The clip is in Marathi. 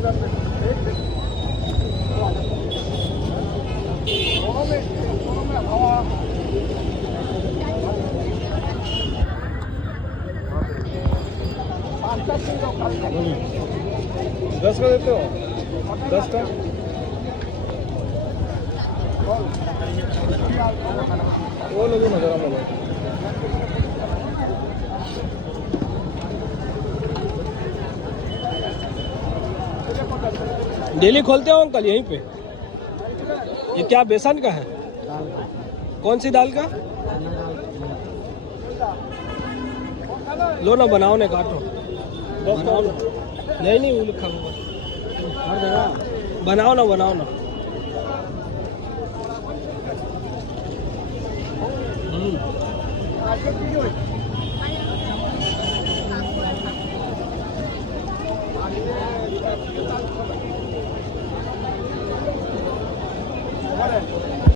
दस का देते हो? 10 का वो लोगों नजर आना। डेली खोलते हो अंकल यहीं पे? ये क्या बेसन का है? कौन सी दाल का? लो ना, बनाओ ने काटो। बनाओ ना। नहीं नहीं, वो लिखा होगा। बनाओ ना, बनाओ ना।